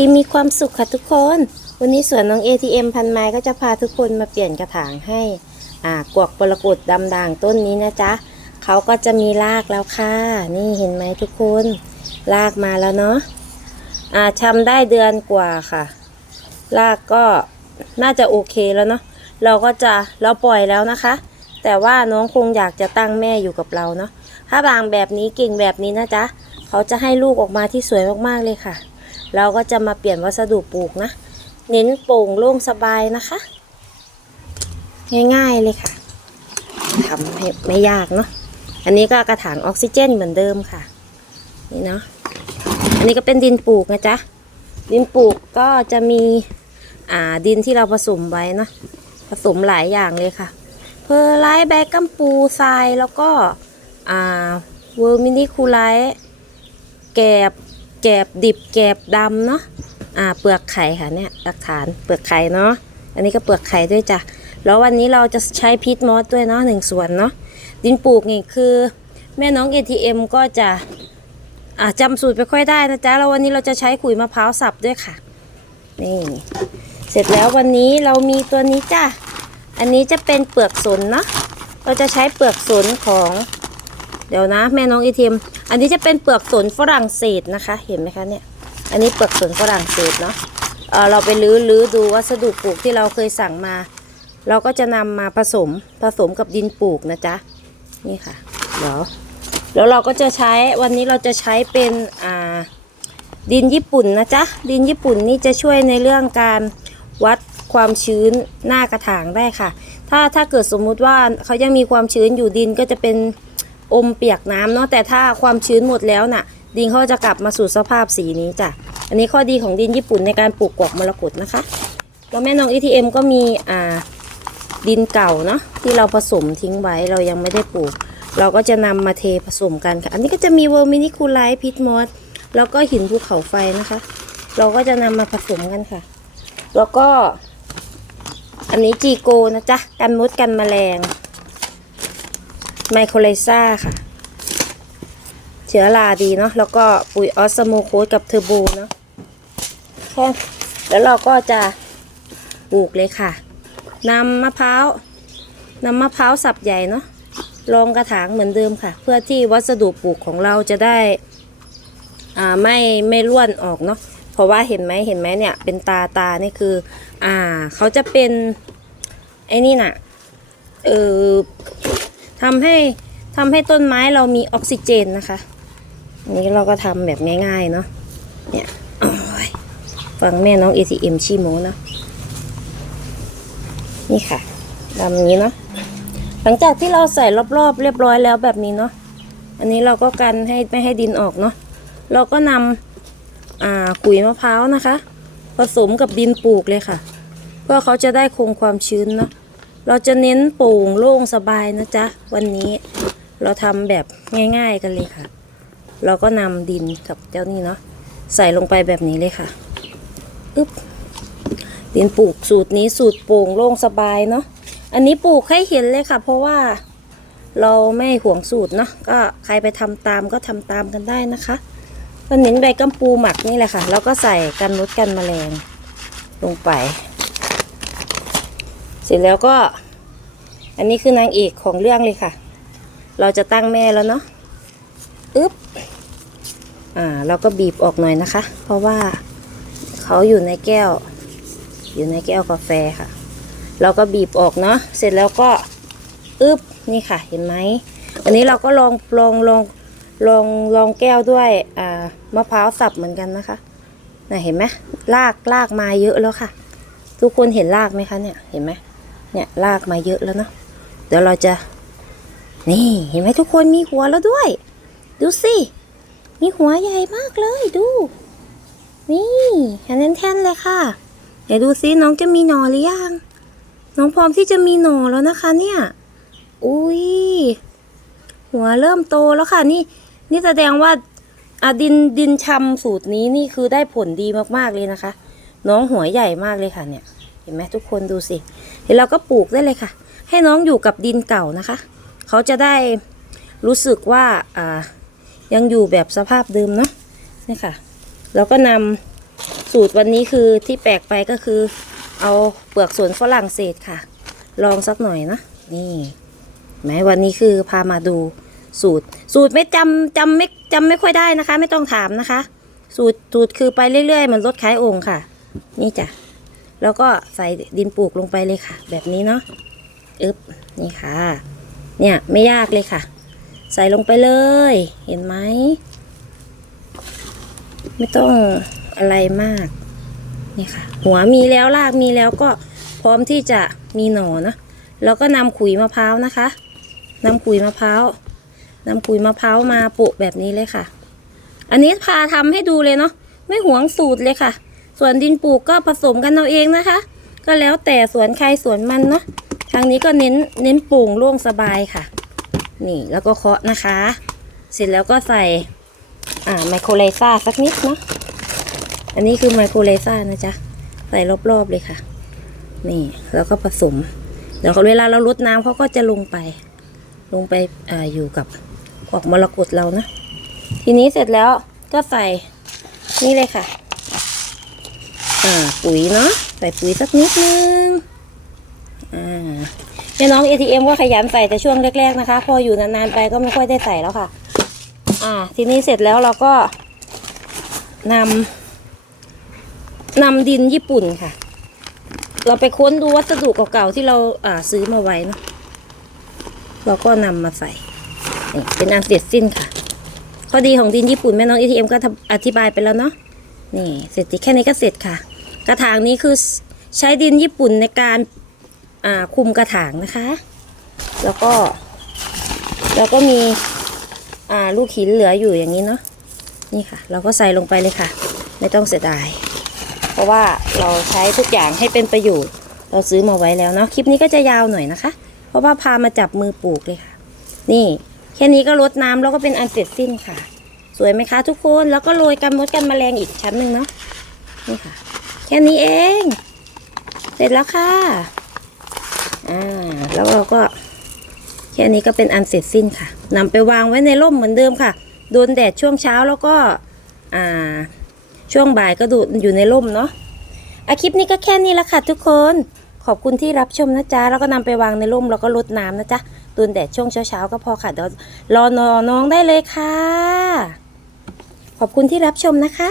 ีมีความสุขค่ะทุกคน วันนี้สวนน้อง ATM พันไม้ก็จะพาทุกคนมาเปลี่ยนกระถางให้อ่ากวกปรกฏดำด่างต้นนี้นะจ๊ะเขาก็จะมีรากแล้วค่ะ นี่เห็นไหมทุกคน รากมาแล้วเนาะอ่าชำได้เดือนกว่าค่ะ รากก็น่าจะโอเคแล้วเนาะเราก็จะเราปล่อยแล้วนะคะ แต่ว่าน้องคงอยากจะตั้งแม่อยู่กับเราเนาะถ้าบางแบบนี้กิ่งแบบนี้นะจ๊ะเขาจะให้ลูกออกมาที่สวยมากๆเลยค่ะ เราก็จะมาเปลี่ยนวัสดุปลูกนะ เน้นโปร่งโล่งสบายนะคะ ง่ายๆเลยค่ะทำให้ไม่ยากเนาะอันนี้ก็กระถางออกซิเจนเหมือนเดิมค่ะ นี่เนาะอันนี้ก็เป็นดินปลูกนะจ๊ะดินปลูกก็จะมีอ่าดินที่เราผสมไว้นะผสมหลายอย่างเลยค่ะ เพอร์ไลท์แบกกัมปูทรายแล้วก็อ่าเวอร์มินิคูไลท์แกบ แกบดิบแกบดำเนาะอ่าเปลือกไข่ค่ะเนี่ยหลักฐานเปลือกไข่เนาะอันนี้ก็เปลือกไข่ด้วยจ้ะแล้ววันนี้เราจะใช้พีทมอสด้วยเนาะหนึ่งส่วนเนาะดินปลูกนี่คือ แม่น้อง ATM ก็จะอ่าจำสูตรไปค่อยได้นะจ๊ะแล้ววันนี้เราจะใช้ขุยมะพร้าวสับด้วยค่ะนี่เสร็จแล้ววันนี้เรามีตัวนี้จ้ะอันนี้จะเป็นเปลือกสนเนาะเราจะใช้เปลือกสนของ เดี๋ยวนะแม่น้องอีทีมอันนี้จะเป็นเปลือกสนฝรั่งเศสนะคะ เห็นไหมคะเนี่ย อันนี้เปลือกสนฝรั่งเศสเนาะเเราไปลื้อลื้อดูวัสดุปลูกที่เราเคยสั่งมา เราก็จะนำมาผสมผสมกับดินปลูกนะจ๊ะนี่ค่ะเดี๋ยวแล้วเราก็จะใช้วันนี้เราจะใช้เป็นอ่าดินญี่ปุ่นนะจ๊ะดินญี่ปุ่นนี่จะช่วยในเรื่องการวัดความชื้นหน้ากระถางได้ค่ะ ถ้าถ้าเกิดสมมุติว่าเขายังมีความชื้นอยู่ดินก็จะเป็น อมเปียกน้ำเนาะแต่ถ้าความชื้นหมดแล้วน่ะ ดินเขาจะกลับมาสู่สภาพสีนี้จ้ะอันนี้ข้อดีของดินญี่ปุ่นในการปลูกกวกมรกตนะคะแล้วแม่น้อง ETM ก็มีอ่าดินเก่าเนาะที่เราผสมทิ้งไว้เรายังไม่ได้ปลูก เราก็จะนำมาเทผสมกันค่ะ อันนี้ก็จะมีเวอร์มินิคูไลท์พิทมอสแล้วก็หินภูเขาไฟนะคะ เราก็จะนำมาผสมกันค่ะ แล้วก็ อันนี้จีโกนะจ๊ะกันมดกันแมลง ไมโครไลซ่าค่ะ เชื้อราดีเนาะแล้วก็ปุ๋ยออสโมโคสกับเทอร์โบเนาะแค่แล้วเราก็จะปลูกเลยค่ะนำมะพร้าวนำมะพร้าวสับใหญ่เนาะรองกระถางเหมือนเดิมค่ะ เพื่อที่วัสดุปลูกของเราจะได้อ่าไม่ไม่ร่วนออกเนาะเพราะว่าเห็นไหมเห็นไหมเนี่ยเป็นตาตานี่คือ อ่าเขาจะเป็นไอ้นี่น่ะเออ ทำให้ทำให้ต้นไม้เรามีออกซิเจนนะคะอันนี้เราก็ทำแบบง่ายๆเนาะเนี่ยฟังแม่น้อง ATM ชีโมเนาะนี่ค่ะทำอย่างนี้เนาะหลังจากที่เราใส่รอบๆ เรียบร้อยแล้วแบบนี้เนาะอันนี้เราก็กันให้ไม่ให้ดินออกเนาะเราก็นำอ่าขุยมะพร้าวนะคะ ผสมกับดินปลูกเลยค่ะ เพื่อเขาจะได้คงความชื้นเนาะ เราจะเน้นโปร่งโล่งสบายนะจ๊ะ วันนี้เราทำแบบง่าย ๆกันเลยค่ะ เราก็นำดินกับเจ้านี่เนาะใส่ลงไปแบบนี้เลยค่ะอึ๊บดินปลูกสูตรนี้สูตรโปร่งโล่งสบายเนาะอันนี้ปลูกให้เห็นเลยค่ะ เพราะว่าเราไม่ห่วงสูตรเนาะก็ใครไปทำตามก็ทำตามกันได้นะคะก็เน้นใบกัมปูหมักนี่แหละค่ะ แล้วก็ใส่กันมดกันแมลงลงไป เสร็จแล้วก็ อันนี้คือนางเอกของเรื่องเลยค่ะ เราจะตั้งแม่แล้วเนาะอึ๊บอ่าเราก็บีบออกหน่อยนะคะ เพราะว่าเขาอยู่ในแก้ว อยู่ในแก้วกาแฟค่ะ เราก็บีบออกเนาะเสร็จแล้วก็อึ๊บนี่ค่ะเห็นไหมอันนี้เราก็ลองลองลองลองลองแก้วด้วยอ่ามะพร้าวสับเหมือนกันนะคะน่ะเห็นไหมลากลากมาเยอะแล้วค่ะ ทุกคนเห็นรากไหมคะเนี่ยเห็นไหม เนี่ยลากมาเยอะแล้วเนาะเดี๋ยวเราจะ นี่เห็นไหมทุกคนมีหัวแล้วด้วย ดูสิ มีหัวใหญ่มากเลยดู นี่แฮนแท่นเลยค่ะเดี๋ยวดูซิน้องจะมีหนอหรือยัง น้องพร้อมที่จะมีหนอแล้วนะคะเนี่ย อุ้ยหัวเริ่มโตแล้วค่ะ นี่ นี่แสดงว่าอะดินดินชำสูตรนี้นี่คือได้ผลดีมากๆเลยนะคะ น้องหัวใหญ่มากเลยค่ะเนี่ย เห็นไหมทุกคนดูสิ ดี๋ยวเราก็ปลูกได้เลยค่ะ ให้น้องอยู่กับดินเก่านะคะ เขาจะได้รู้สึกว่าอ่ายังอยู่แบบสภาพเดิมเนาะนี่ค่ะเราก็นสูตรวันนี้คือที่แปลกไปก็คือ เอาเปลือกสวนฝรั่งเศสค่ะ ลองสักหน่อยนะนี่แม้วันนี้คือพามาดูสูตร สูตรไม่จำจำไม่จำไม่ค่อยได้นะคะ ไม่ต้องถามนะคะ สูตรสูตรคือไปเรื่อยๆมันรถขายโอ่งค่ะ นี่จ้ะ แล้วก็ใส่ดินปลูกลงไปเลยค่ะ แบบนี้เนาะอึบนี่ค่ะ เนี่ยไม่ยากเลยค่ะ ใส่ลงไปเลย เห็นไหม ไม่ต้องอะไรมาก นี่ค่ะ หัวมีแล้วรากมีแล้วก็พร้อมที่จะมีหน่อนะแล้วก็นำขุยมะพร้าวนะคะนำขุยมะพร้าวนำขุยมะพร้าวมาปลูกแบบนี้เลยค่ะ อันนี้พาทำให้ดูเลยเนาะไม่หวงสูตรเลยค่ะ ส่วนดินปลูกก็ผสมกันเอาเองนะคะ ก็แล้วแต่สวนใครสวนมันเนาะทางนี้ก็เน้นเน้นปลูงโล่งสบายค่ะ นี่แล้วก็เคาะนะคะ เสร็จแล้วก็ใส่อ่าไมโครไลซ่าสักนิดเนาะอันนี้คือไมโครไลซ่านะจ๊ะใส่รอบๆเลยค่ะ นี่แล้วก็ผสมเดี๋ยวเวลาเราลดน้ำเขาก็จะลงไป ลงไปอ่าอยู่กับออกมรกตเรานะ ทีนี้เสร็จแล้วก็ใส่นี่เลยค่ะ อ่าปุ๋ยเนาะใส่ปุ๋ยสักนิดนึงอ่าเนี่ยน้อง ATM ก็ขยันใส่แต่ช่วงแรกๆนะคะ พออยู่นานๆไปก็ไม่ค่อยได้ใส่แล้วค่ะ อ่า ทีนี้เสร็จแล้วเราก็นำนำดินญี่ปุ่นค่ะ เราไปค้นดูวัสดุเก่าๆที่เราอ่าซื้อมาไว้เนาะเราก็นำมาใส่เป็นอันเสร็จสิ้นค่ะ ข้อดีของดินญี่ปุ่นแม่น้องเอทีเอ็มก็ทำอธิบายไปแล้วเนาะนี่เสร็จแค่นี้ก็เสร็จค่ะ กระถางนี้คือใช้ดินญี่ปุ่นในการคุมกระถางนะคะ แล้วก็ แล้วก็มีลูกหินเหลืออยู่อย่างนี้เนาะนี่ค่ะ เราก็ใส่ลงไปเลยค่ะ ไม่ต้องเสียดาย เพราะว่าเราใช้ทุกอย่างให้เป็นประโยชน์ เราซื้อมาไว้แล้วเนาะคลิปนี้ก็จะยาวหน่อยนะคะ เพราะว่าพามาจับมือปลูกเลยค่ะ นี่แค่นี้ก็ลดน้ำแล้วก็เป็นอันเสร็จสิ้นค่ะ สวยไหมคะทุกคนแล้วก็โรยกันมดกันแมลงอีกชั้นหนึ่งเนาะนี่ค่ะ แค่นี้เอง เสร็จแล้วค่ะอ่าแล้วเราก็แค่นี้ก็เป็นอันเสร็จสิ้นค่ะนำไปวางไว้ในร่มเหมือนเดิมค่ะ โดนแดดช่วงเช้าแล้วก็อ่าช่วงบ่ายก็ดูอยู่ในร่มเนาะอาคลิปนี้ก็แค่นี้ละค่ะทุกคน ขอบคุณที่รับชมนะจ๊ะ แล้วก็นำไปวางในร่มแล้วก็รดน้ำนะจ๊ะโดนแดดช่วงเช้าๆก็พอค่ะเดี๋ยวรอนอน้องได้เลยค่ะ ขอบคุณที่รับชมนะคะ